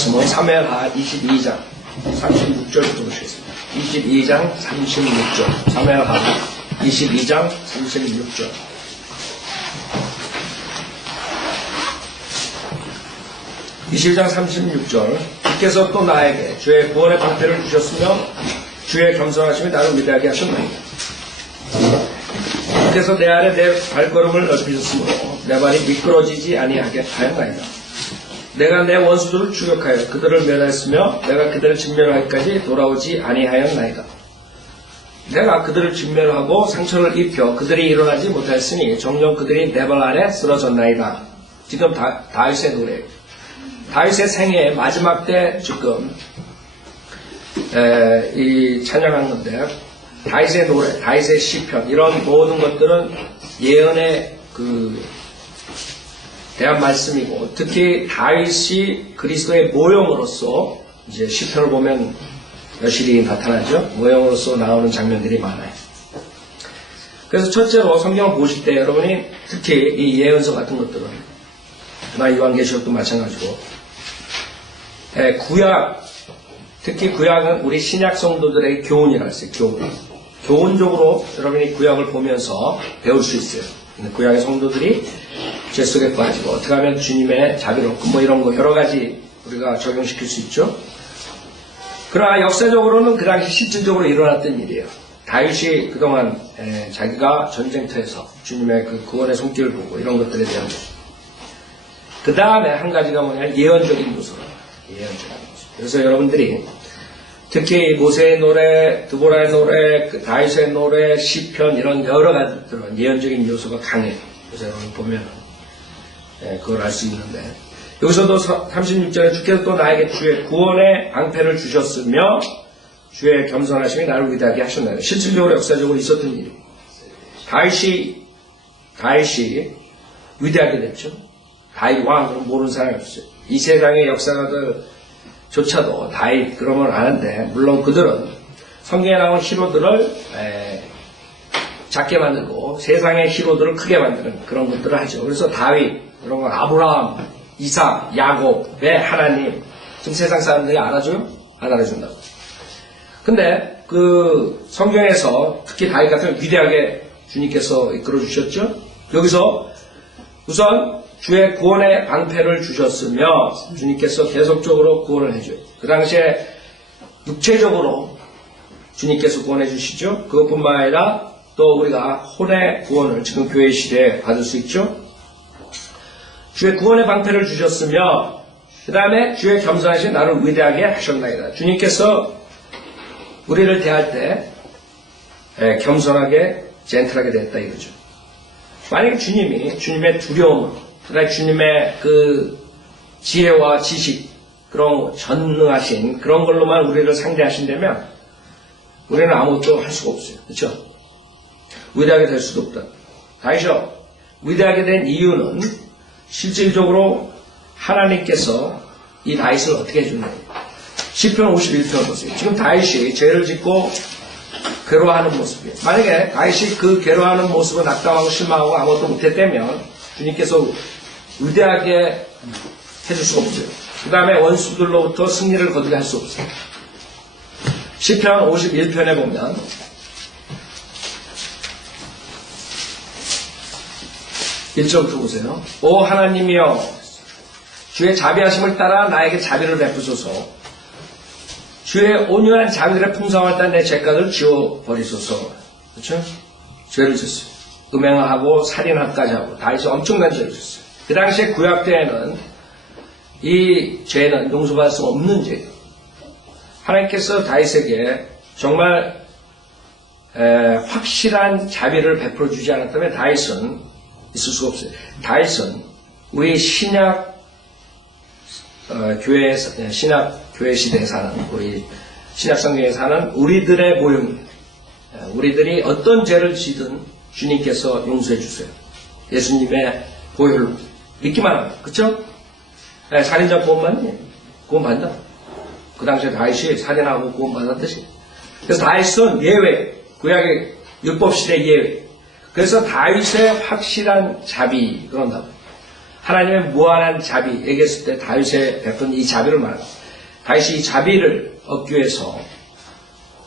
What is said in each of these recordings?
말씀은 사무엘하 22장 36절부터 보시겠습니다. 22장 36절 사무엘하 22장 36절. (22장 36절) 주께서 또 나에게 주의 구원의 방패를 주셨으며 주의 겸손하심이 나를 위대하게 하셨나이다. 주께서 내 아래 내 발걸음을 넓히셨으므로 내 발이 미끄러지지 아니하게 하였나이다. 내가 내 원수들을 추격하여 그들을 멸하였으며 내가 그들을 진멸하기까지 돌아오지 아니하였나이다. 내가 그들을 진멸하고 상처를 입혀 그들이 일어나지 못하였으니 정녕 그들이 내 발 아래 쓰러졌나이다. 지금 다윗의 노래, 다윗의 생애의 마지막 때 지금 이 찬양한 건데, 다윗의 노래, 다윗의 시편, 이런 모든 것들은 예언의 대한 말씀이고, 특히 다윗이 그리스도의 모형으로서 이제 시편을 보면 여실히 나타나죠. 모형으로서 나오는 장면들이 많아요. 그래서 첫째로 성경을 보실 때 여러분이 특히 이 예언서 같은 것들은, 나 요한계시록도 마찬가지고, 구약, 특히 구약은 우리 신약 성도들의 교훈이라 했어요. 교훈적으로 여러분이 구약을 보면서 배울 수 있어요. 구약의 성도들이 죄 속에 빠지고 어떻게 하면 주님의 자비로 뭐 이런 거 여러 가지 우리가 적용시킬 수 있죠. 그러나 역사적으로는 그 당시 실질적으로 일어났던 일이에요. 다윗이 그동안 자기가 전쟁터에서 주님의 그 구원의 손길을 보고 이런 것들에 대한 것. 그 다음에 한 가지가 뭐냐, 예언적인 요소로. 그래서 여러분들이 특히 모세의 노래, 드보라의 노래, 다윗의 노래, 시편 이런 여러 가지 그런 예언적인 요소가 강해요. 그래서 여러분 보면 그걸 알 수 있는데, 여기서도 36절에 주께서 또 나에게 주의 구원의 방패를 주셨으며 주의 겸손하심이 나를 위대하게 하셨나요. 실질적으로 역사적으로 있었던 일이에요. 다윗이 위대하게 됐죠. 다윗 왕은 모르는 사람이 없어요. 이 세상의 역사가들조차도 다윗 그러면 아는데, 물론 그들은 성경에 나온 히로들을 작게 만들고 세상의 히로들을 크게 만드는 그런 것들을 하죠. 그래서 다윗, 이런 건 아브라함, 이삭, 야곱의 하나님, 지금 세상 사람들이 알아줘요? 안 알아준다고. 근데 그 성경에서 특히 다윗 같은 위대하게 주님께서 이끌어 주셨죠. 여기서 우선 주의 구원의 방패를 주셨으며 주님께서 계속적으로 구원을 해줘요. 그 당시에 육체적으로 주님께서 구원해 주시죠. 그것뿐만 아니라 또 우리가 혼의 구원을 지금 교회 시대에 받을 수 있죠. 주의 구원의 방패를 주셨으며 그 다음에 주의 겸손하신 나를 위대하게 하셨나이다. 주님께서 우리를 대할 때 겸손하게 젠틀하게 됐다 이거죠. 만약에 주님의 두려움, 그러니까 주님의 그 지혜와 지식, 그런 전능하신 그런 걸로만 우리를 상대하신다면 우리는 아무것도 할 수가 없어요. 그렇죠? 위대하게 될 수도 없다. 다시요, 위대하게 된 이유는 실질적으로 하나님께서 이 다윗을 어떻게 해주느냐. 시편 51편 보세요. 지금 다윗이 죄를 짓고 괴로워하는 모습이에요. 만약에 다윗이 그 괴로워하는 모습을 낙담하고 실망하고 아무것도 못했다면 주님께서 위대하게 해줄 수가 없어요. 그 다음에 원수들로부터 승리를 거두게 할 수 없어요. 시편 51편에 보면 1절부터 보세요. 오 하나님이여, 주의 자비하심을 따라 나에게 자비를 베푸소서. 주의 온유한 자비들의 풍성할 때 내 죄값을 지워버리소서. 그렇죠? 죄를 졌어요. 음행하고 살인하까지 하고 다윗이 엄청난 죄를 졌어요. 그 당시에 구약 때에는 이 죄는 용서받을 수 없는 죄예요. 하나님께서 다윗에게 정말 확실한 자비를 베풀어 주지 않았다면 다윗은 있을 수가 없어요. 다윗은 우리 신약 교회 시대에 사는, 우리 신약 성경에 사는 우리들의 모형입니다. 우리들이 어떤 죄를 지든 주님께서 용서해 주세요. 예수님의 보혈로 믿기만 하면, 그쵸? 살인자 구원받는다. 그 당시에 다윗이 살인하고 구원받았듯이. 그래서 다윗은 예외, 구약의 율법 시대 예외. 그래서 다윗의 확실한 자비, 그런다고. 하나님의 무한한 자비 얘기했을 때 다윗에 베푼 이 자비를 말합니다. 다윗이 이 자비를 얻기 위해서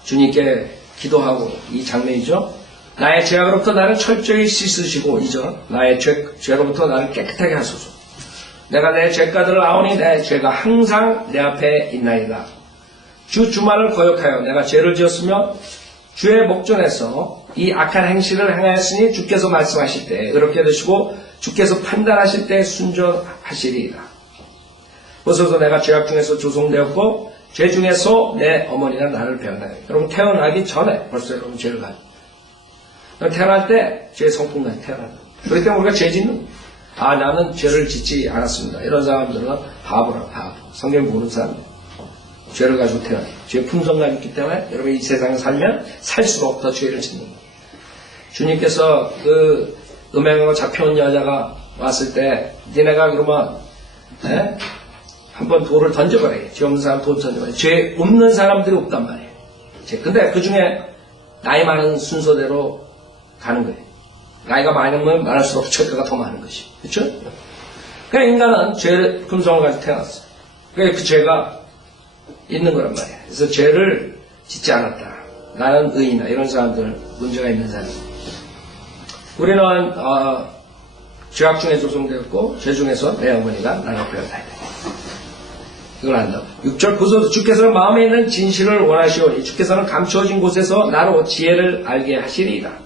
주님께 기도하고 이 장면이죠. 나의 죄악으로부터 나를 철저히 씻으시고 이전 나의 죄로부터 나를 깨끗하게 하소서. 내가 내 죄가들을 아오니 내 죄가 항상 내 앞에 있나이다. 주말을 거역하여 내가 죄를 지었으며 주의 목전에서 이 악한 행실을 행하였으니 주께서 말씀하실 때 의롭게 되시고 주께서 판단하실 때 순종하시리이다. 보소서 내가 죄악 중에서 조성되었고 죄 중에서 내 어머니가 나를 배웠다. 여러분 태어나기 전에 벌써 여러분 죄를 가지고 태어날 때 죄의 성품까지 태어난다. 그렇기 때문에 우리가 죄 짓는 나는 죄를 짓지 않았습니다. 이런 사람들은 바보라 바보. 성경 모르는 사람들. 죄를 가지고 태어나요. 죄의 품성가 있기 때문에 여러분이 이 세상에 살면 살수록 더 죄를 짓는 거예요. 주님께서 그 음행하고 잡혀온 여자가 왔을 때 니네가 그러면 한번 돌을 던져버려요. 죄 없는 사람 돌 던져버려요. 죄 없는 사람들이 없단 말이에요. 근데 그 중에 나이 많은 순서대로 가는 거예요. 나이가 많으면 많을수록 죄가 더 많은 것이. 그렇죠? 그러니까 인간은 죄의 품성을 가지고 태어났어요. 그러니까 그 죄가 있는 거란 말이에요. 그래서 죄를 짓지 않았다. 나는 의인이다. 이런 사람들 문제가 있는 사람. 우리는 죄악 중에 조성되었고 죄 중에서 내 어머니가 나를 배웠다. 이걸 안다고. 6절 보소서 주께서는 마음에 있는 진실을 원하시오니 주께서는 감추어진 곳에서 나로 지혜를 알게 하시리이다.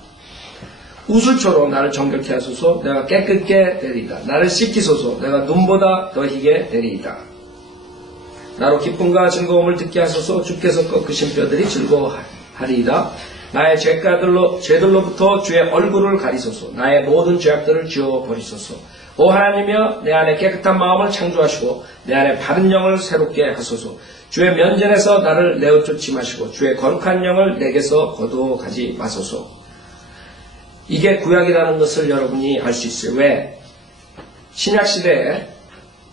우슬초로 나를 정결케 하소서. 내가 깨끗게 되리이다. 나를 씻기소서. 내가 눈보다 더 희게 되리이다. 나로 기쁨과 즐거움을 듣게 하소서. 주께서 꺾으신 뼈들이 즐거워하리이다. 나의 죄들로부터 주의 얼굴을 가리소서. 나의 모든 죄악들을 지워버리소서. 오 하나님이여 내 안에 깨끗한 마음을 창조하시고 내 안에 바른 영을 새롭게 하소서. 주의 면전에서 나를 내어쫓지 마시고 주의 거룩한 영을 내게서 거두어가지 마소서. 이게 구약이라는 것을 여러분이 알 수 있어요. 왜? 신약시대에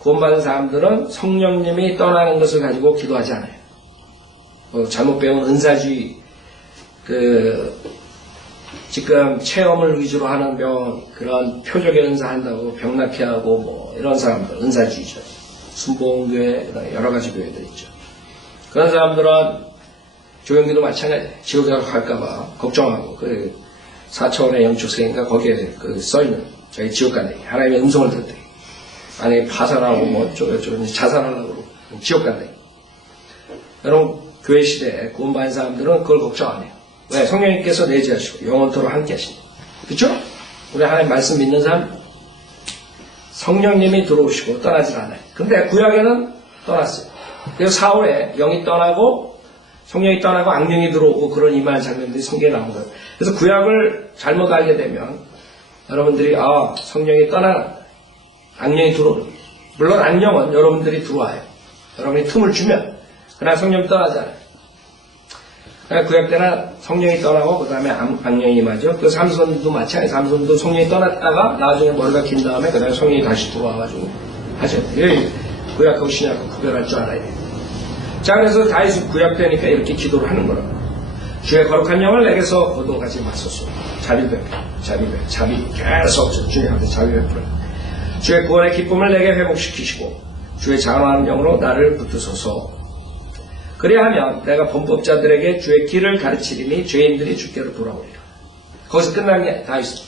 구원받은 사람들은 성령님이 떠나는 것을 가지고 기도하지 않아요. 잘못 배운 은사주의, 지금 체험을 위주로 하는 그런 표적의 은사 한다고 병 낫게 하고 이런 사람들, 은사주의죠. 순복음교회, 여러 가지 교회들 있죠. 그런 사람들은 조영기도 마찬가지예요. 지옥에 갈까봐 걱정하고, 4차원의 영축생인가 거기에 써있는, 저희 지옥 간다. 하나님의 음성을 듣대. 만약에 파산하고 어쩌고 자살하려고 그러고, 지옥 간다. 여러분, 교회 시대에 구원받은 사람들은 그걸 걱정 안 해요. 왜? 성령님께서 내재하시고 영원토록 함께 하십니다. 그렇죠? 우리 하나님 말씀 믿는 사람 성령님이 들어오시고 떠나질 않아요. 근데 구약에는 떠났어요. 그래서 사울에 영이 떠나고 성령이 떠나고 악령이 들어오고 그런 이만한 장면들이 성경에 나온 거예요. 그래서 구약을 잘못 알게 되면 여러분들이 성령이 떠나 악령이 들어오는 거예요. 물론 악령은 여러분들이 들어와요. 여러분이 틈을 주면. 그러나 성령이 떠나지 않아요. 구약 때는 성령이 떠나고 그 다음에 악령이 임하죠. 그 삼손도 마찬가지예요. 삼손도 성령이 떠났다가 나중에 머리가 긴 다음에 그 다음에 성령이 다시 들어와가지고 하죠. 구약하고 신약하고 구별할 줄 알아야 돼요. 자, 그래서 다윗이 구약 때니까 이렇게 기도를 하는 거라고. 주의 거룩한 영을 내게서 거두어가지 마소서. 자비 계속 주님한테 자비 베풀어. 주의 구원의 기쁨을 내게 회복시키시고 주의 장엄한 영으로 나를 붙드소서. 그리하면 내가 범법자들에게 주의 길을 가르치리니 죄인들이 주께로 돌아오리라. 거기서 끝난 게 다 있어.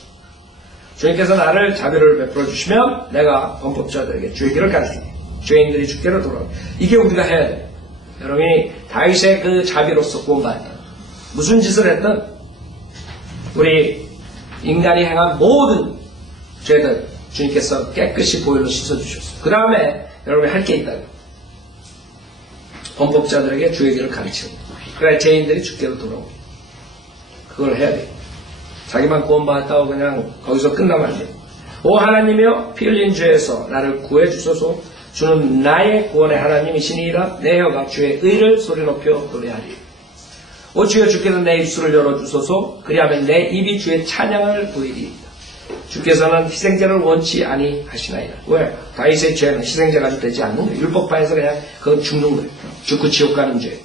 주님께서 나를 자비를 베풀어 주시면 내가 범법자들에게 주의 길을 가르치리니 죄인들이 주께로 돌아오리라. 이게 우리가 해야 돼요. 여러분이 다윗의 그 자비로서 구원받았다. 무슨 짓을 했든 우리 인간이 행한 모든 죄들 주님께서 깨끗이 보혈로 씻어주셨어요. 그 다음에 여러분이 할 게 있다. 범법자들에게 주의 길을 가르치는 거예요. 그래야 죄인들이 주께로 돌아오고 그걸 해야 돼요. 자기만 구원받았다고 그냥 거기서 끝나면 안 돼요. 오 하나님이여 피 흘린 죄에서 나를 구해 주소서. 주는 나의 구원의 하나님이시니이다. 내 혀가 주의 의를 소리 높여 노래하리. 오 주여 주께서 내 입술을 열어주소서. 그리하면 내 입이 주의 찬양을 보이리이다. 주께서는 희생제를 원치 아니하시나이다. 왜? 다윗의 죄는 희생제가 되지 않는 거예요. 율법파에서 그냥 그건 죽는 거예요. 죽고 지옥 가는 죄.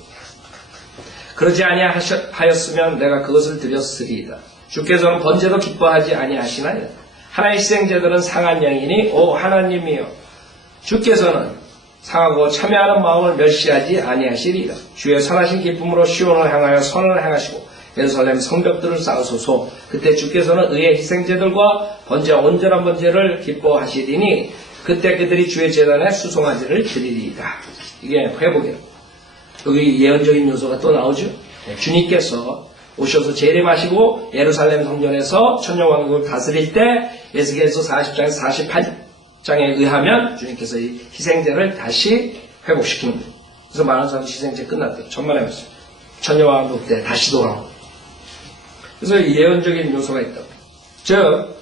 그러지 아니하였으면 내가 그것을 드렸으리이다. 주께서는 번제도 기뻐하지 아니하시나이다. 하나의 희생제들은 상한 영이니 오 하나님이여 주께서는 상하고 참여하는 마음을 멸시하지 아니하시리라. 주의 선하신 기쁨으로 시온을 향하여 선을 행하시고 예루살렘 성벽들을 쌓으소서. 그때 주께서는 의의 희생제들과 번제와 온전한 번제를 기뻐하시리니 그때 그들이 주의 제단에 수송아지를 드리리이다. 이게 회복이에요. 여기 예언적인 요소가 또 나오죠. 주님께서 오셔서 재림하시고 예루살렘 성전에서 천년왕국을 다스릴 때 에스겔서 40장에서 48장에 의하면 주님께서 이 희생제를 다시 회복시키는 거예요. 그래서 많은 사람이 희생제 끝났다. 천만의 말씀. 천년왕국 때 다시 돌아오고. 그래서 예언적인 요소가 있다고. 즉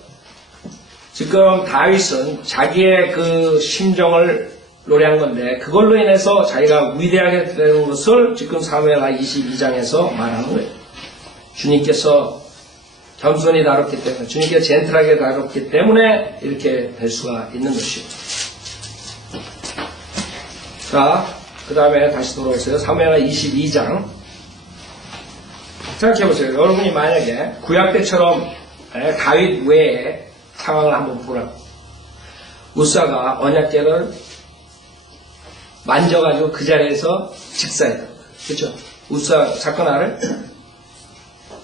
지금 다윗은 자기의 그 심정을 노래한 건데 그걸로 인해서 자기가 위대하게 되는 것을 지금 사무엘하 22장에서 말하는 거예요. 주님께서 겸손히 다뤘기 때문에 주님께서 젠틀하게 다뤘기 때문에 이렇게 될 수가 있는 것이고. 자, 그 다음에 다시 돌아오세요. 사무엘하 22장 생각해보세요. 여러분이 만약에 구약 때처럼 다윗 외에 상황을 한번 보라고. 우사가 언약궤를 만져가지고 그 자리에서 직사했다. 그렇죠? 우사 사건 알아요?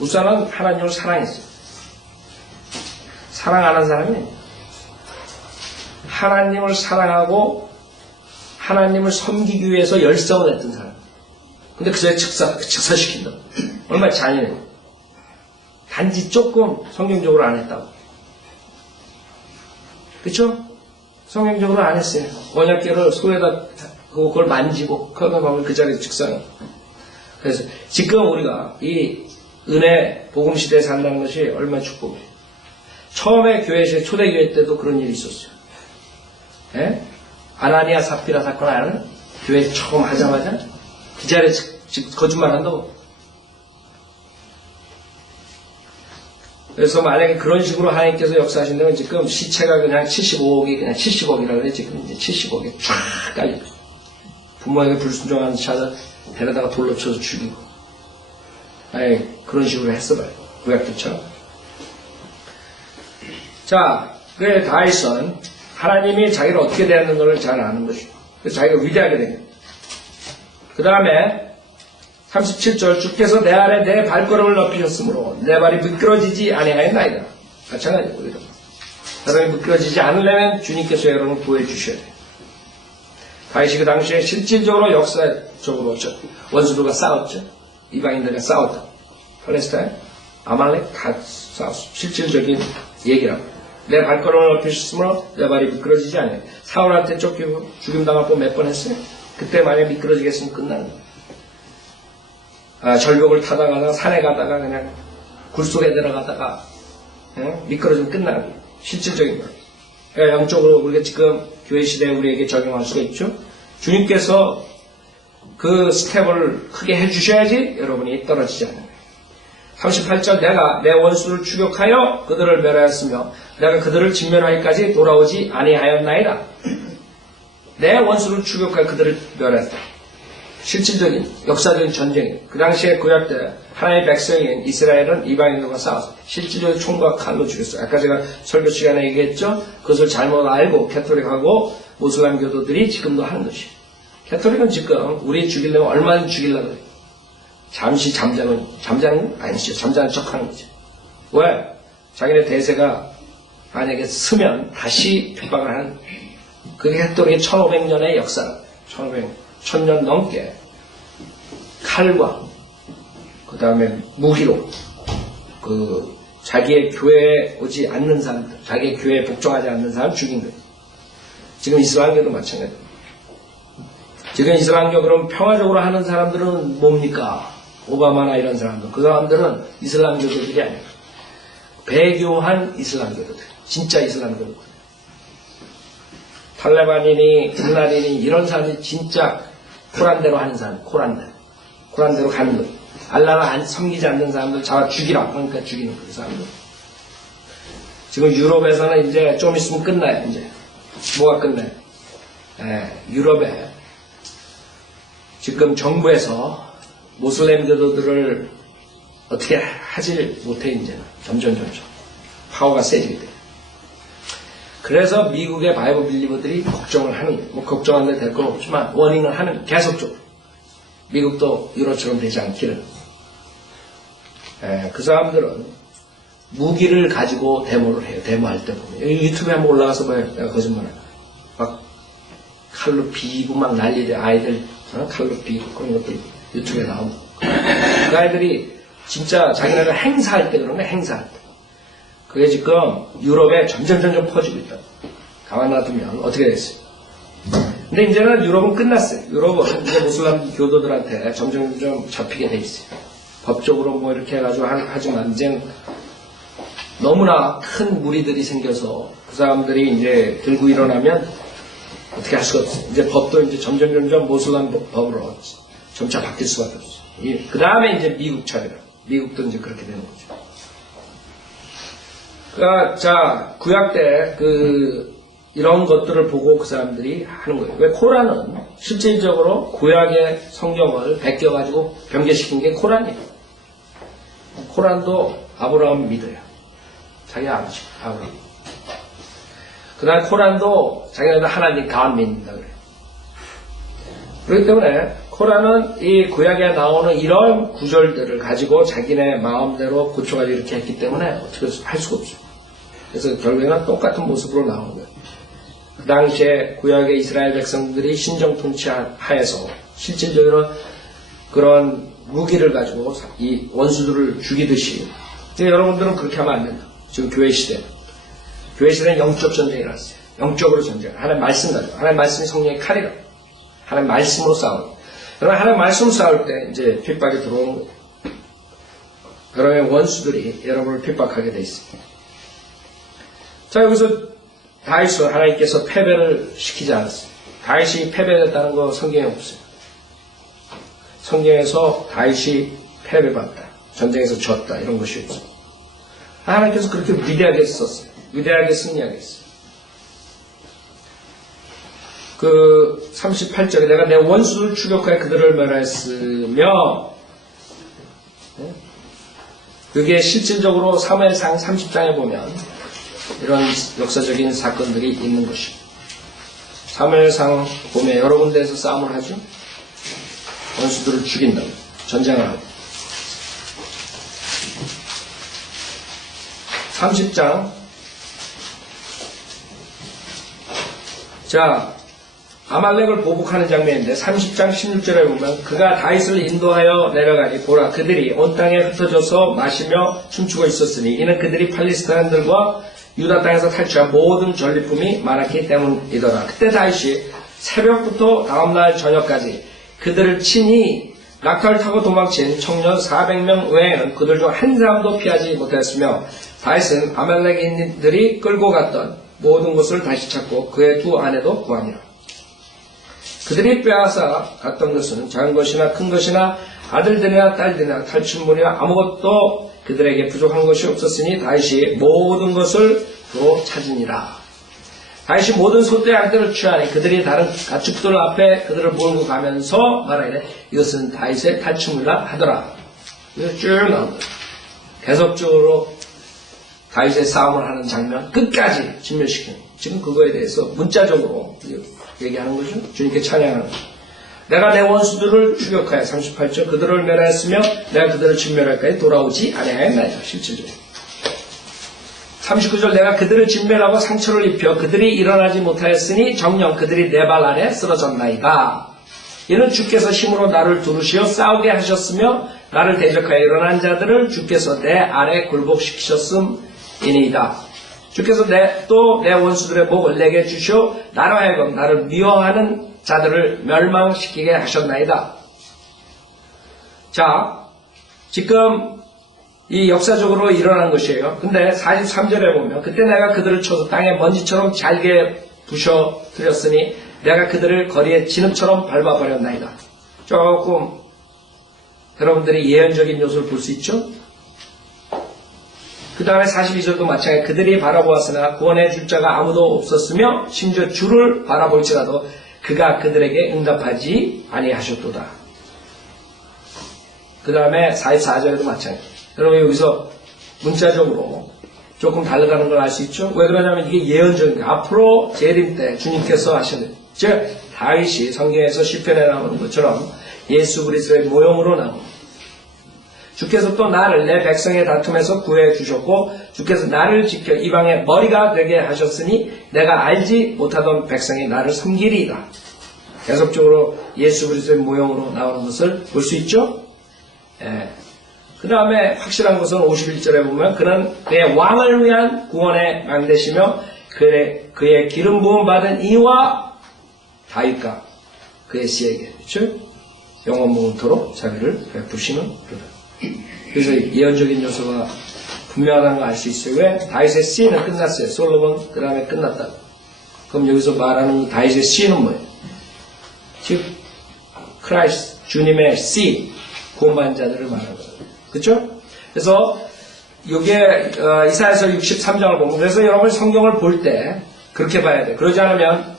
우사는 하나님을 사랑했어요. 사랑 안 한 사람이 하나님을 사랑하고 하나님을 섬기기 위해서 열성을 했던 사람. 근데 그 자리에 직사시킨다. 얼마나 잔인해요. 단지 조금 성경적으로 안 했다고. 그쵸? 성경적으로 안 했어요. 언약궤를 손에다 그걸 만지고 그걸 그 자리에 직사해요. 그래서 지금 우리가 이 은혜 복음 시대에 산다는 것이 얼마나 축복이에요. 처음에 교회에서 초대교회 때도 그런 일이 있었어요. 예? 아나니아 삽비라 사건 알아요? 교회 처음 하자마자 그 자리에 거짓말 한다고. 그래서 만약에 그런 식으로 하나님께서 역사하신다면 지금 시체가 그냥 75억이 그냥 70억이라 그래. 지금 이제 70억이 쫙 깔려. 부모에게 불순종하는 자들 데려다가 돌로 쳐서 죽이고. 아예 그런 식으로 했어봐요. 구약들처럼. 자, 그래 다윗은 하나님이 자기를 어떻게 대하는 것을 잘 아는 것이고, 그래서 자기가 위대하게 된 거예요. 그 다음에 37절 주께서 내 아래 내 발걸음을 높이셨으므로 내 발이 미끄러지지 아니하였나이다. 마찬가지고 우리도 사람이 미끄러지지 않으려면 주님께서 여러분을 구해주셔야 돼요. 다윗이 그 당시에 실질적으로 역사적으로 원수들과 싸웠죠. 이방인들과 싸웠다. 팔레스타인, 아말렉 다 싸웠어. 실질적인 얘기라고. 내 발걸음을 높이셨으므로 내 발이 미끄러지지 않아요. 사울한테 쫓기고 죽임당할 뻔 몇 번 했어요. 그때 만약 미끄러지겠으면 끝나는 거예요. 절벽을 타다가 산에 가다가 그냥 굴 속에 들어가다가 미끄러지면 끝나는 거예요. 실질적인 거예요. 그러니까 영적으로 우리가 지금 교회 시대에 우리에게 적용할 수가 있죠. 주님께서 그 스텝을 크게 해주셔야지 여러분이 떨어지지 않는 거예요. 38절 내가 내 원수를 추격하여 그들을 멸하였으며 내가 그들을 진멸하기까지 돌아오지 아니하였나이다. 내 원수를 추격하여 그들을 멸했다. 실질적인 역사적인 전쟁이에요. 그 당시에 구약 때 하나님의 백성인 이스라엘은 이방인들과 싸워서 실질적인 총과 칼로 죽였어요. 아까 제가 설교 시간에 얘기했죠. 그것을 잘못 알고 캐토릭하고 모슬람 교도들이 지금도 하는 것이에요. 캐토릭은 지금 우리 죽이려면 얼마나 죽이려고 해요. 잠시 잠자는 건 아니죠. 잠자는 척하는 거죠. 왜? 자기네 대세가 만약에 쓰면 다시 핍박을 하는. 그게 캐토릭의 1500년의 역사라. 1000년 넘게 칼과 그 다음에 무기로 자기의 교회에 오지 않는 사람들, 자기의 교회에 복종하지 않는 사람 죽인 거예요. 지금 이슬람교도 마찬가지예요. 지금 이슬람교 그럼 평화적으로 하는 사람들은 뭡니까? 오바마나 이런 사람들. 그 사람들은 이슬람교도들이 아니에요. 배교한 이슬람교도들. 진짜 이슬람교도들. 탈레반이니 군날이니 이런 사람이 진짜 코란대로 하는 사람. 코란대로 가는 거예요. 알라를 섬기지 않는 사람들 잡아 죽이라. 그러니까 죽이는 그 사람들. 지금 유럽에서는 이제 좀 있으면 끝나요. 이제 뭐가 끝나요? 유럽에 지금 정부에서 모슬렘 교도들을 어떻게 하질 못해. 이제는 점점 파워가 세지게 돼요. 그래서 미국의 바이블 빌리버들이 걱정을 하는 거예요. 뭐 걱정하는 데 될 건 없지만 워닝을 하는 계속적으로. 미국도 유럽처럼 되지 않기를. 그 사람들은 무기를 가지고 데모를 해요. 데모할 때 보면. 유튜브에 한번 올라가서 봐요. 내가 거짓말 안 해요. 막 칼로 비고 막 난리돼. 아이들 칼로 비고 그런 것들 유튜브에 나오고. 그 아이들이 진짜 자기네가 행사할 때 그런 거야. 행사할 때. 그게 지금 유럽에 점점 퍼지고 있다. 가만 놔두면 어떻게 됐어요? 근데 이제는 유럽은 끝났어요. 유럽은 이제 무슬람 교도들한테 점점 잡히게 돼 있어요. 법적으로 뭐 이렇게 해가지고 하지만 이제 너무나 큰 무리들이 생겨서 그 사람들이 이제 들고 일어나면 어떻게 할 수가 없어요. 이제 법도 이제 점점 무슬람 법으로 점차 바뀔 수밖에 없어요. 그 다음에 이제 미국 차례다. 미국도 이제 그렇게 되는 거죠. 그러니까 자 구약 때 이런 것들을 보고 그 사람들이 하는 거예요. 왜 코란은 실질적으로 구약의 성경을 베껴가지고 변개시킨 게 코란이에요. 코란도 아브라함 믿어요. 자기 아버지 아브라함. 그 다음 코란도 자기네들 하나님 간 믿는다 그래요. 그렇기 때문에 코란은 이 구약에 나오는 이런 구절들을 가지고 자기네 마음대로 고쳐가지고 이렇게 했기 때문에 어떻게 할 수가 없어요. 그래서 결국에는 똑같은 모습으로 나오는 거예요. 그 당시에 구약의 이스라엘 백성들이 신정 통치하에서 실질적으로 그런 무기를 가지고 이 원수들을 죽이듯이 여러분들은 그렇게 하면 안 된다. 지금 교회 시대는 영적 전쟁이 났어요. 영적으로 전쟁. 하나님 말씀 가지고. 하나님 말씀이 성령의 칼이라. 하나님 말씀으로 싸우는. 그러면 하나님 말씀으로 싸울 때 이제 핍박이 들어오는 거예요. 그러면 원수들이 여러분을 핍박하게 돼 있습니다. 자, 여기서 다윗은 하나님께서 패배를 시키지 않았어요. 다윗이 패배됐다는 거 성경에 없어요. 성경에서 다윗이 패배받다, 전쟁에서 졌다 이런 것이 없어요. 하나님께서 그렇게 위대하게 썼어요. 위대하게 승리하게 했어요. 38절에 내가 내 원수를 추격하여 그들을 멸하였으며 그게 실질적으로 사무엘상 30장에 보면 이런 역사적인 사건들이 있는 것입니다. 사무엘상 보면 여러 군데에서 싸움을 하죠. 원수들을 죽인다고 전쟁을 하고 30장 자 아말렉을 보복하는 장면인데 30장 16절에 보면 그가 다윗을 인도하여 내려가니 보라 그들이 온 땅에 흩어져서 마시며 춤추고 있었으니 이는 그들이 팔레스타인들과 유다 땅에서 탈취한 모든 전리품이 많았기 때문이더라. 그때 다윗이 새벽부터 다음날 저녁까지 그들을 친히 낙타를 타고 도망친 청년 400명 외에는 그들 중 한 사람도 피하지 못했으며 다윗은 아말렉인들이 끌고 갔던 모든 것을 다시 찾고 그의 두 아내도 구하니라. 그들이 빼앗아 갔던 것은 작은 것이나 큰 것이나 아들들이나 딸들이나 탈취물이나 아무것도 그들에게 부족한 것이 없었으니 다윗이 모든 것을 또 찾으니라. 다윗이 모든 소떼 양떼를 취하니 그들이 다른 가축들 앞에 그들을 몰고 가면서 말하기를 이것은 다윗의 탈취물이라 하더라. 이거 쭉 나옵니다. 계속적으로 다윗의 싸움을 하는 장면 끝까지 진멸시키는 지금 그거에 대해서 문자적으로 얘기하는 거죠. 주님께 찬양하는 거죠. 내가 내 원수들을 추격하여 38절 그들을 멸하였으며 내가 그들을 진멸할까지 돌아오지 아니하였나이다. 실질적으로 39절 내가 그들을 진멸하고 상처를 입혀 그들이 일어나지 못하였으니 정녕 그들이 내 발 아래 쓰러졌나이다. 이는 주께서 힘으로 나를 두르시어 싸우게 하셨으며 나를 대적하여 일어난 자들을 주께서 내 아래 굴복시키셨음이니이다. 주께서 또 내 원수들의 목을 내게 주시어 나로 하여금 나를 미워하는 자들을 멸망시키게 하셨나이다. 자, 지금 이 역사적으로 일어난 것이에요. 근데 43절에 보면 그때 내가 그들을 쳐서 땅에 먼지처럼 잘게 부셔뜨렸으니 내가 그들을 거리에 진흙처럼 밟아버렸나이다. 조금 여러분들이 예언적인 요소를 볼 수 있죠? 그 다음에 42절도 마찬가지 그들이 바라보았으나 구원해 줄 자가 아무도 없었으며 심지어 주를 바라볼지라도 그가 그들에게 응답하지 아니하셨도다. 그 다음에 44절에도 마찬가지. 여러분 여기서 문자적으로 조금 달라가는 걸 알 수 있죠. 왜 그러냐면 이게 예언적인 거예요. 앞으로 재림 때 주님께서 하시는, 즉 다윗이 성경에서 시편에 나오는 것처럼 예수 그리스도의 모형으로 나옵니다. 주께서 또 나를 내 백성의 다툼에서 구해 주셨고 주께서 나를 지켜 이방의 머리가 되게 하셨으니 내가 알지 못하던 백성이 나를 섬기리이다. 계속적으로 예수 그리스도의 모형으로 나오는 것을 볼 수 있죠. 그 다음에 확실한 것은 51절에 보면 그는 그의 왕을 위한 구원의 망대시며 그의 기름 부음 받은 이와 다윗과 그의 씨에게 즉 영원 무궁토록 자비를 베푸시는 그다. 그래서 예언적인 요소가 분명하다는 걸 알 수 있어요. 왜? 다윗의 씨는 끝났어요. 솔로몬 그 다음에 끝났다. 그럼 여기서 말하는 다윗의 씨는 뭐예요? 즉 크라이스트 주님의 씨 구원받은 자들을 말하는 거예요. 그렇죠? 그래서 이게 이사야서 63장을 보면 그래서 여러분 성경을 볼 때 그렇게 봐야 돼요. 그러지 않으면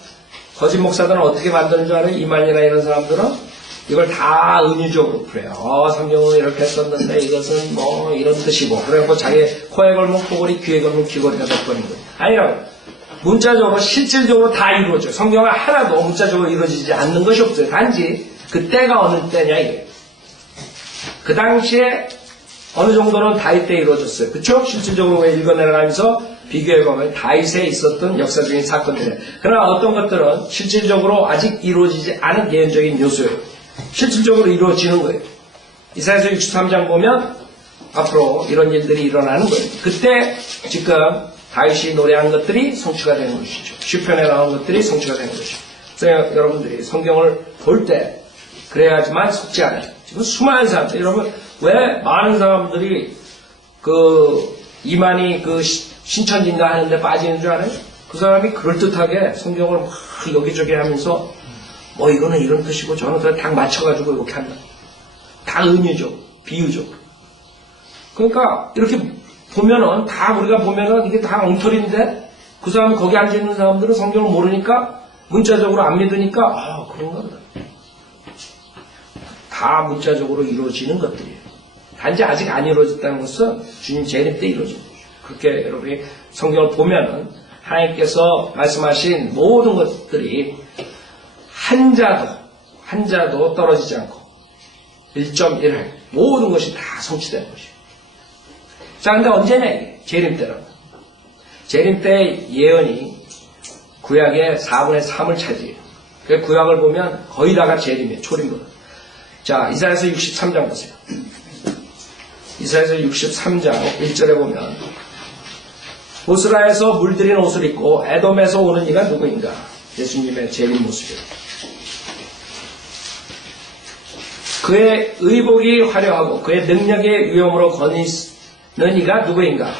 거짓 목사들은 어떻게 만드는 줄 알아요? 이만희나 이런 사람들은 이걸 다 은유적으로 풀어요. 성경은 이렇게 썼는데 이것은 뭐 이런 뜻이고 그래서 자기 코에 걸면 코걸이 귀에 걸면 귀걸이가 덮어버린 거예요. 아니라고. 문자적으로 실질적으로 다 이루어져요. 성경은 하나도 문자적으로 이루어지지 않는 것이 없어요. 단지 그 때가 어느 때냐 이게. 그 당시에 어느 정도는 다윗 때 이루어졌어요. 그쵸? 실질적으로 읽어내가면서 비교해보면 다윗에 있었던 역사적인 사건들이에요. 그러나 어떤 것들은 실질적으로 아직 이루어지지 않은 예언적인 요소예요. 실질적으로 이루어지는 거예요. 이사야서 63장 보면 앞으로 이런 일들이 일어나는 거예요. 그때 지금 다윗이 노래한 것들이 성취가 되는 것이죠. 시편에 나온 것들이 성취가 되는 것이죠. 그래서 여러분들이 성경을 볼 때 그래야지만 속지 않아요. 지금 수많은 사람들, 여러분 왜 많은 사람들이 이만희 신천지인가 하는데 빠지는 줄 알아요? 그 사람이 그럴듯하게 성경을 막 여기저기 하면서 이거는 이런 뜻이고 저는 딱 맞춰가지고 이렇게 한다. 다 은유죠. 비유죠. 그러니까 이렇게 보면은 우리가 보면은 이게 다 엉터리인데 그 사람이 거기 앉아있는 사람들은 성경을 모르니까 문자적으로 안 믿으니까 그런가 보다. 다 문자적으로 이루어지는 것들이에요. 단지 아직 안 이루어졌다는 것은 주님 재림 때 이루어진 거죠. 그렇게 여러분이 성경을 보면은 하나님께서 말씀하신 모든 것들이 한 자도 떨어지지 않고 1.1할 모든 것이 다 성취되는 것이에요. 자, 근데 언제냐 이게? 재림 때라고. 재림 때 예언이 구약의 4분의 3을 차지해요. 그 구약을 보면 거의 다가 재림이에요. 초림보다. 자, 이사야서 63장 보세요. 이사야서 63장 1절에 보면 보스라에서 물들인 옷을 입고 에돔에서 오는 이가 누구인가? 예수님의 재림 모습이에요. 그의 의복이 화려하고 그의 능력의 위엄으로 거니는 이가 누구인가?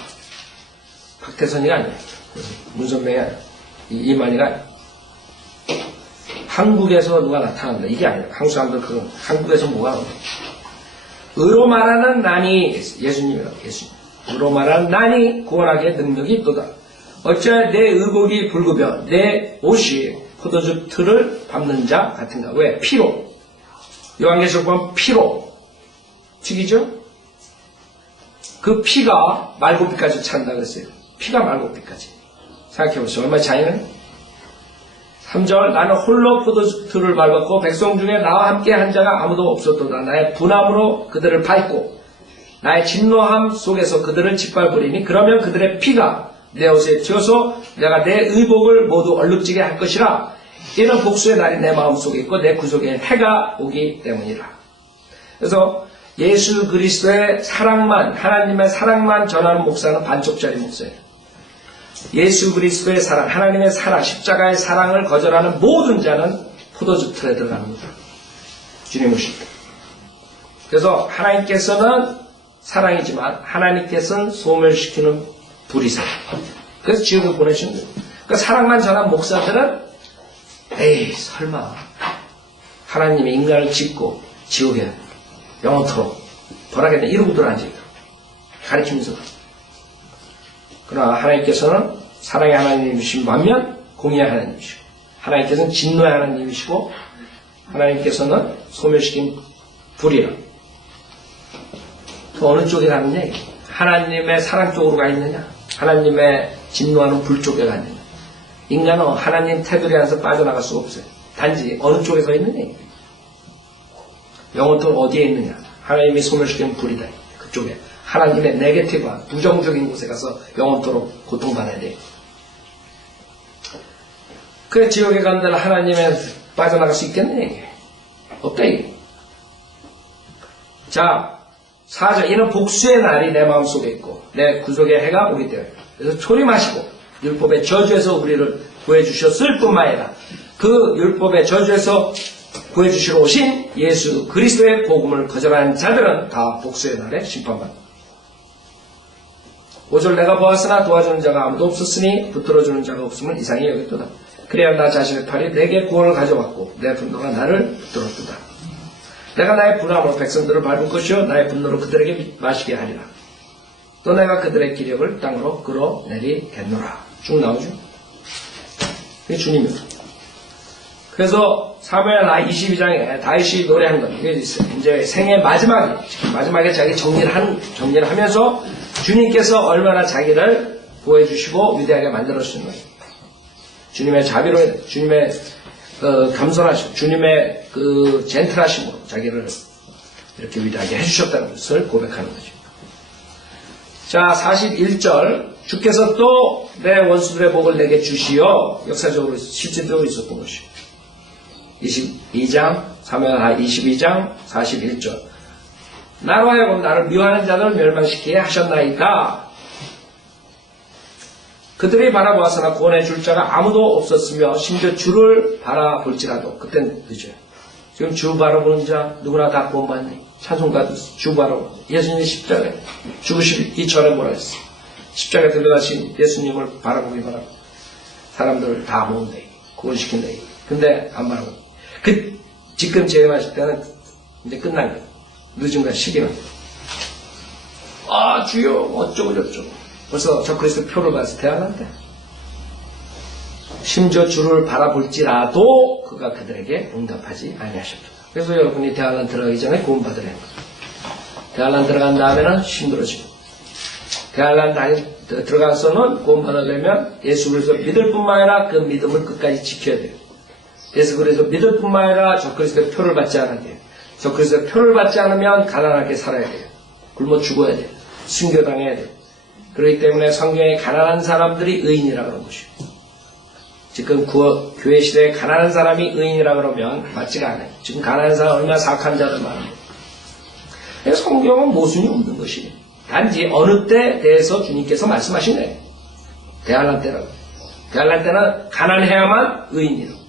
박태선이가 아니에요. 문선명이 아니에요. 이만희가 아니에요. 한국에서 누가 나타난다. 이게 아니에요. 한국 사람들 그건 한국에서 뭐가 나오냐. 의로 말하는 난이 예수님이라고. 예수님. 의로 말하는 난이 구원하게 능력이 있도다. 어찌하여 내 의복이 붉으며 내 옷이 포도주 틀을 밟는 자 같은가. 왜? 피로. 요한계시록 보면 피로 튀기죠? 그 피가 말고피까지 찬다 그랬어요. 피가 말고피까지. 생각해보세요. 얼마나 차이는? 3절 나는 홀로 포도주틀을 밟았고 백성 중에 나와 함께 한 자가 아무도 없었도다. 나의 분함으로 그들을 밟고 나의 진노함 속에서 그들을 짓밟으리니 그러면 그들의 피가 내 옷에 튀어서 내가 내 의복을 모두 얼룩지게 할 것이라. 이는 복수의 날이 내 마음속에 있고 내 구속에 해가 오기 때문이라. 그래서 예수 그리스도의 사랑만, 하나님의 사랑만 전하는 목사는 반쪽짜리 목사예요. 예수 그리스도의 사랑, 하나님의 사랑, 십자가의 사랑을 거절하는 모든 자는 포도주 틀에 들어가는 거다. 주님 오실 때. 그래서 하나님께서는 사랑이지만 하나님께서는 소멸시키는 불이세요. 그래서 지옥을 보내신 거예요. 그러니까 사랑만 전한 목사들은 에이 설마 하나님이 인간을 짓고 지옥에 영원토록 벌하겠네 이러고들 앉아있다. 가르치면서. 그러나 하나님께서는 사랑의 하나님이신 반면 공의의 하나님이시고 하나님께서는 진노의 하나님이시고 하나님께서는 소멸시킨 불이라. 그 어느 쪽에 가느냐? 하나님의 사랑 쪽으로 가 있느냐? 하나님의 진노하는 불 쪽에 가는 인간은 하나님 테두리 안에서 빠져나갈 수가 없어요. 단지 어느 쪽에 서 있느냐. 영혼은 어디에 있느냐. 하나님이 소멸시키는 불이다. 그쪽에 하나님의 네게티브한 부정적인 곳에 가서 영원토록 고통받아야 돼요. 그래 지옥에 간다면 하나님의 빠져나갈 수 있겠네. 없다 이게. 자 4절 이는 복수의 날이 내 마음속에 있고 내 구속의 해가 오기 때문에 그래서 초림하시고 율법의 저주에서 우리를 구해주셨을 뿐만 아니라 그 율법의 저주에서 구해주시러 오신 예수 그리스도의 복음을 거절한 자들은 다 복수의 날에 심판받는다. 5절 내가 보았으나 도와주는 자가 아무도 없었으니 붙들어주는 자가 없으면 이상히 여겼도다. 그래야 나 자신의 팔이 내게 구원을 가져왔고 내 분노가 나를 붙들었도다. 내가 나의 분함으로 백성들을 밟을 것이요 나의 분노로 그들에게 마시게 하리라. 또 내가 그들의 기력을 땅으로 끌어내리겠노라. 쭉 나오죠. 그게 주님입니다. 그래서 사무엘하 22장에 다윗이 노래한 것 이게 있어요. 이제 생의 마지막에 자기 정리를 하면서 주님께서 얼마나 자기를 구해주시고 위대하게 만들어주신 거예요. 주님의 자비로, 주님의 겸손하심, 주님의 그 젠틀하심으로 자기를 이렇게 위대하게 해주셨다는 것을 고백하는 거죠. 자, 41절 주께서 또 내 원수들의 복을 내게 주시어 역사적으로 실제로 있었던 것이요. 22장, 사무엘하 22장 41절 나로 하여금 나를 미워하는 자들을 멸망시키게 하셨나이다. 그들이 바라보았으나 구원해 줄 자가 아무도 없었으며 심지어 주를 바라볼지라도 그땐 늦어요. 지금 주 바라보는 자 누구나 다 구원받네. 찬송가도 주 바라보고 예수님이 십자가에 죽으시기 전에 뭐라 했어요. 십자가에 들어가신 예수님을 바라보기 바랍니다. 사람들을 다 모은다. 구원시킨다. 근데 안 바라보고 지금 재림하실 때는 이제 끝난 거예요. 늦은 거야. 시기는. 아 주여 어쩌고 저쩌고 벌써 저 그리스도 표를 받아서 대안한대. 심지어 주를 바라볼지라도 그가 그들에게 응답하지 아니하셨다. 그래서 여러분이 대안란 들어가기 전에 구원받으라는 거죠. 대안란 들어간 다음에는 힘들어지고 대안란 들어가서는 구원받으려면 예수 그리스도 믿을 뿐만 아니라 그 믿음을 끝까지 지켜야 돼요. 예수 그리스도 믿을 뿐만 아니라 저 그리스도의 표를 받지 않아야 돼요. 저 그리스도의 표를 받지 않으면 가난하게 살아야 돼요. 굶어 죽어야 돼요. 순교당해야 돼요. 그렇기 때문에 성경에 가난한 사람들이 의인이라고 하는 것이에요. 지금 교회 시대에 가난한 사람이 의인이라고 그러면 맞지가 않아요. 지금 가난한 사람 얼마나 사악한 자들 많아요. 성경은 모순이 없는 것이에요. 단지 어느 때에 대해서 주님께서 말씀하신 거예요. 대할란 때라고. 대할란 때는 가난해야만 의인이라고.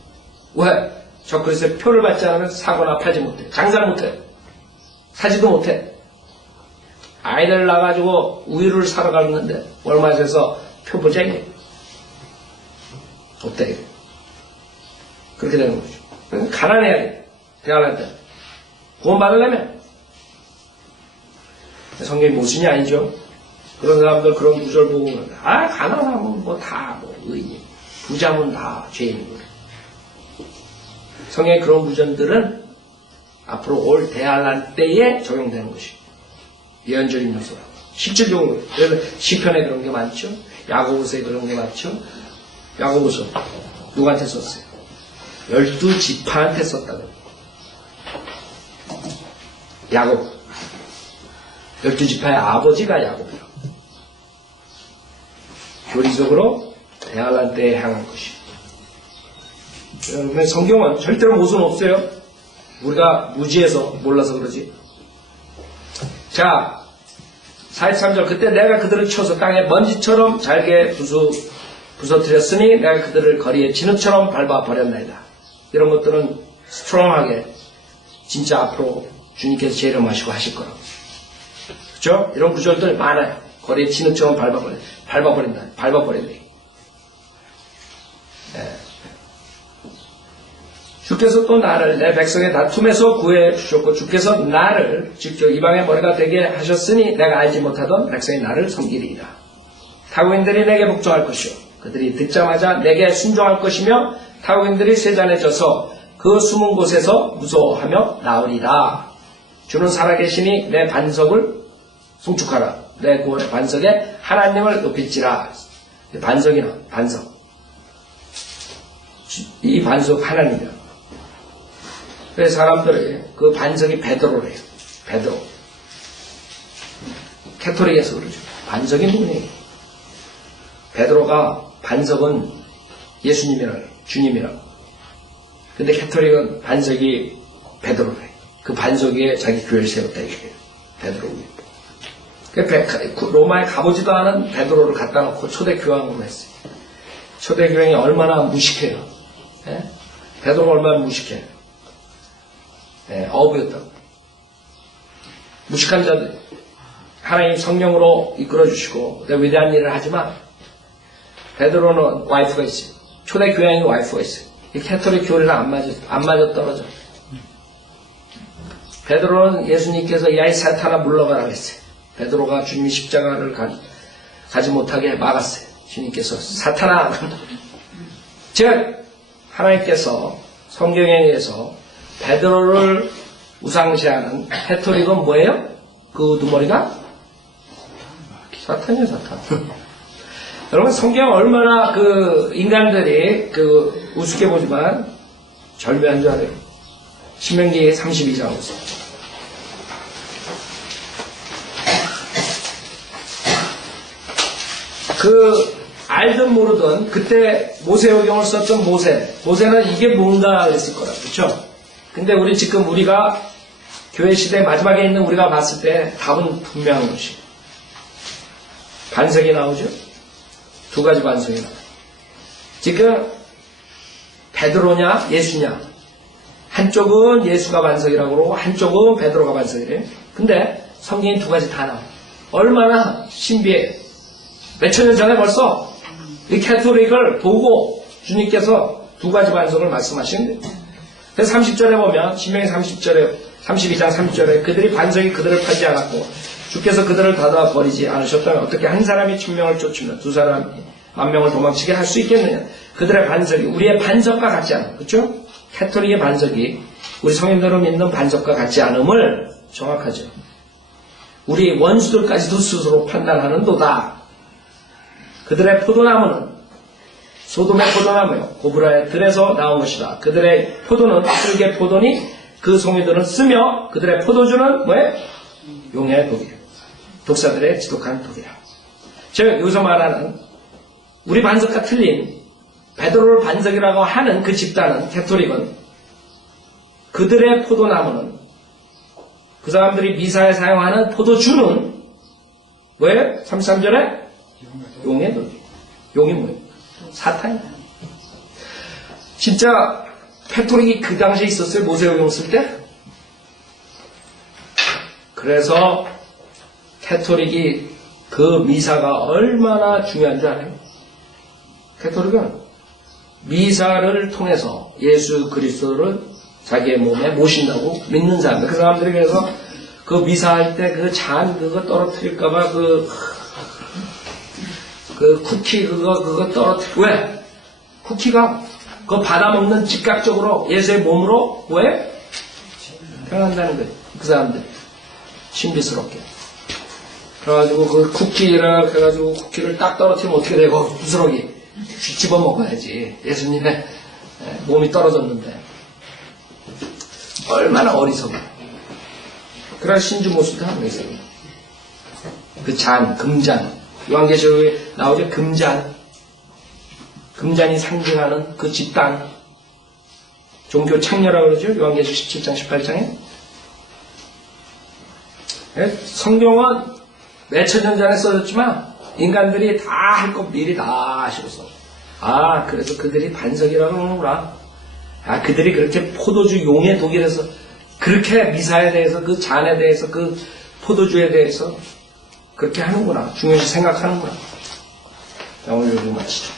왜? 저 그리스도의 표를 받지 않으면 사거나 팔지 못해. 장사를 못해. 사지도 못해. 아이들 낳아가지고 우유를 사러 갔는데 월마트에서 표 보자 이게. 없다 이게. 그렇게 되는 거죠. 그러니까 가난해야 돼. 대할란 때. 구원 받으려면. 성경이 모순이 아니죠. 그런 사람들 그런 구절 보고 가난하면 뭐 다 의인. 부자면 다 죄인이고. 성경의 그런 구절들은 앞으로 올 대할란 때에 적용되는 것이고 예언적인 요소라고. 실질적으로 그래서 시편에 그런 게 많죠. 야고보서에 그런 게 많죠. 야고보서 누구한테 썼어요? 12지파한테 썼다고. 야고보. 12지파의 아버지가 야고보예요. 교리적으로 대할란 때에 향한 것이에요. 여러분 성경은 절대로 모순 없어요. 우리가 무지해서 몰라서 그러지. 자 43절 그때 내가 그들을 쳐서 땅에 먼지처럼 잘게 부서뜨렸으니 내가 그들을 거리에 진흙처럼 밟아버렸나이다. 이런 것들은 스트롱하게 진짜 앞으로 주님께서 재림하시고 하실 거라고. 그렇죠? 이런 구절들 많아요. 거리에 진흙처럼 밟아버린다. 네. 주께서 또 나를 내 백성의 다툼에서 구해 주셨고 주께서 나를 직접 이방의 머리가 되게 하셨으니 내가 알지 못하던 백성이 나를 섬기리이다. 타국인들이 내게 복종할 것이요 그들이 듣자마자 내게 순종할 것이며 타국인들이 세잔해져서 그 숨은 곳에서 무서워하며 나으리다. 주는 살아계시니 내 반석을 송축하라. 내 구원의 반석에 하나님을 높일지라. 반석이나 반석. 이 반석 하나님이야. 그래서 사람들이 그 반석이 베드로래요. 베드로. 캐토릭에서 그러죠. 반석이 누구니? 베드로가 반석은 예수님이라고, 주님이라고. 근데 캐토릭은 반석이 베드로래. 그 반석 위에 자기 교회를 세웠다 이거예요. 베드로. 로마에 가보지도 않은 베드로를 갖다 놓고 초대 교황으로 했어요. 초대 교황이 얼마나 무식해요. 예? 베드로가 얼마나 무식해요. 예, 어부였다고. 무식한 자들. 하나님 성령으로 이끌어주시고 내가 위대한 일을 하지만 베드로는 와이프가 있어요. 초대 교황이 와이프가 있어요. 이 캐토릭 교리랑 안 맞아 떨어져. 베드로는 예수님께서 야이 사탄아 물러가라고 했어요. 베드로가 주님이 십자가를 가지 못하게 막았어요. 주님께서 사탄아. 즉 하나님께서 성경에 의해서 베드로를 우상시하는 캐토릭은 뭐예요? 그 두머리가? 사탄이에요, 사탄. 여러분, 성경 얼마나 그 인간들이 그 우습게 보지만 절묘한 줄 알아요. 신명기 32장 보세요. 그 알든 모르든 그때 모세오경을 썼던 모세는 이게 뭔가 그랬을 거라. 그렇죠? 근데 우리가 교회 시대 마지막에 있는 우리가 봤을 때 답은 분명한 것이 반석이 나오죠? 두 가지 반석이 나와요. 지금 베드로냐 예수냐 한쪽은 예수가 반석이라고 그러고 한쪽은 베드로가 반석이래요. 근데 성경이 두 가지 다 나와요. 얼마나 신비해. 몇천 년 전에 벌써 이 캐토릭을 보고 주님께서 두 가지 반석을 말씀하시는 거예요. 그래서 30절에 보면 신명기 32장 30절에 그들이 반석이 그들을 팔지 않았고 주께서 그들을 닫아 버리지 않으셨다면 어떻게 한 사람이 천명을 쫓으면 두 사람이 만명을 도망치게 할 수 있겠느냐. 그들의 반석이 우리의 반석과 같지 않아. 그렇죠? 캐토릭의 반석이 우리 성인들을 믿는 반석과 같지 않음을 정확하죠. 우리 원수들까지도 스스로 판단하는도다. 그들의 포도나무는 소돔의 포도나무요 고브라의 들에서 나온 것이다. 그들의 포도는 쓸개 포도니 그 송이들은 쓰며 그들의 포도주는 뭐예요? 용의 독이에요. 독사들의 지독한 독이라. 즉 여기서 말하는 우리 반석과 틀린 베드로를 반석이라고 하는 그 집단은 캐토릭은 그들의 포도나무는 그 사람들이 미사에 사용하는 포도주는 뭐예요? 33절에 용의 독. 용이 뭐예요? 사탄이다. 진짜 캐토릭이 그 당시에 있었어요? 모세오경 쓸 때? 그래서 캐토릭이 그 미사가 얼마나 중요한 줄 알아요? 캐토릭은 미사를 통해서 예수 그리스도를 자기의 몸에 모신다고 믿는 사람들. 그 사람들이 그래서 그 미사할 때 그 잔 그거 떨어뜨릴까봐 그 쿠키 그거 떨어뜨리고 왜? 쿠키가 그거 받아먹는 즉각적으로 예수의 몸으로 왜? 변한다는 거예요. 그 사람들. 신비스럽게. 그래가지고 그 쿠키를 해가지고 쿠키를 딱 떨어뜨리면 어떻게 되고 부스러기 집어먹어야지. 예수님의 몸이 떨어졌는데 얼마나 어리석어. 그래서 신주 모습도 하고 있어요. 그 잔, 금잔. 요한계시록에 나오죠. 금잔. 금잔이 상징하는 그 집단. 종교 창녀라고 그러죠. 요한계시록 17장 18장에. 성경은 몇천 년 전에 써졌지만 인간들이 다 할 것 미리 다 하시고서 그래서 그들이 반석이라고 하는구나. 그들이 그렇게 포도주 용의 독일에서 그렇게 미사에 대해서 그 잔에 대해서 그 포도주에 대해서 그렇게 하는구나. 중요시 생각하는구나. 오늘 여기 마치죠.